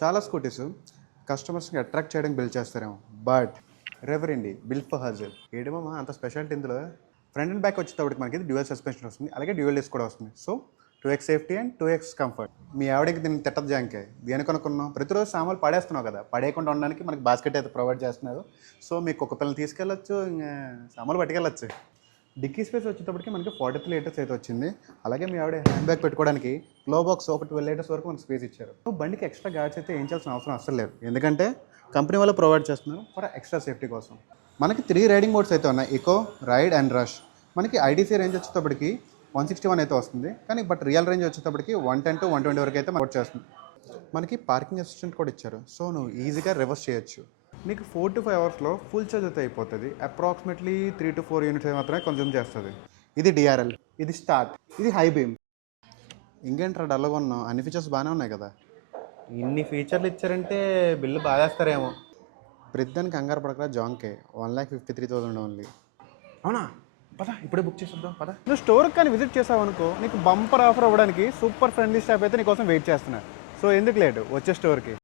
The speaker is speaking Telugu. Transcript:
చాలా స్కూటీస్ కస్టమర్స్ని అట్రాక్ట్ చేయడానికి బిల్డ్ చేస్తారేమో, బట్ రెవరెండి బిల్డ్ ఫర్ హజల్ ఏడేమో అంత స్పెషాలిటీ ఇందులో. ఫ్రంట్ అండ్ బ్యాక్ వచ్చేటప్పటికి మనకి డ్యూయల్ సస్పెన్షన్ వస్తుంది, అలాగే డ్యూయల్ డిస్క్ కూడా వస్తుంది. So 2x safety and 2x comfort. మీ ఆవిడకి దీన్ని తిట్టదు జాంకే, దేని కొనుక్కున్నాం, ప్రతిరోజు సామాన్లు పడేస్తున్నావు కదా, పడేయకుండా ఉండడానికి మనకి బాస్కెట్ అయితే ప్రొవైడ్ చేస్తున్నారు. సో మీకు ఒక పిల్లలు తీసుకెళ్ళచ్చు, ఇంకా సామాన్లు పట్టుకెళ్ళచ్చు. డిక్కీ స్పేస్ వచ్చేటప్పటికి మనకి 43 లీటర్స్ అయితే వచ్చింది. అలాగే మీ ఆవిడ హ్యాండ్ బ్యాగ్ పెట్టుకోవడానికి గ్లో బాక్స్ ఒక 12 లీటర్స్ వరకు మనకి స్పేస్ ఇచ్చారు. బండికి ఎక్స్ట్రా గాడ్స్ అయితే ఏం చేయాల్సిన అవసరం అసలు లేదు, ఎందుకంటే కంపెనీ వాళ్ళు ప్రొవైడ్ చేస్తున్నారు ఫర్ ఎక్స్ట్రా సేఫ్టీ కోసం. మనకి 3 రైడింగ్ మోడ్స్ అయితే ఉన్నాయి, ఎకో, రైడ్ అండ్ రష్. మనకి ఐటీసీ రేంజ్ వచ్చేటప్పటికి 161 అయితే వస్తుంది, కానీ బట్ రియల్ రేంజ్ వచ్చేటప్పటికి 110 to 120 వరకు అయితే మనకు చేస్తుంది. మనకి పార్కింగ్ అసిస్టెంట్ కూడా ఇచ్చారు, సో నువ్వు ఈజీగా రివర్స్ చేయొచ్చు. మీకు 4 to 5 అవర్స్లో ఫుల్ ఛార్జ్ అయితే అయిపోతుంది. అప్రాక్సిమేట్లీ 3 to 4 యూనిట్స్ మాత్రమే కన్జ్యూమ్ చేస్తుంది. ఇది డిఆర్ఎల్, ఇది స్టార్ట్, ఇది హై బీమ్. ఇంకేంట్రా డల్గా ఉన్నాం, అన్ని ఫీచర్స్ బాగానే ఉన్నాయి కదా. ఇన్ని ఫీచర్లు ఇచ్చారంటే బిల్లు బాగా వేస్తారేమో. ప్రతిదానికి కంగారు పడకరా జాంకే, 1,53,000 ఓన్లీ. అవునా, పద ఇప్పుడే బుక్ చేసేద్దాం పద. నువ్వు స్టోర్కి కానీ విజిట్ చేసావు అనుకో, నీకు బంపర్ ఆఫర్ అవ్వడానికి సూపర్ ఫ్రెండ్లీ స్టాఫ్ అయితే నీకోసం వెయిట్ చేస్తున్నారు. సో ఎందుకు లేటు, వచ్చే స్టోర్కి.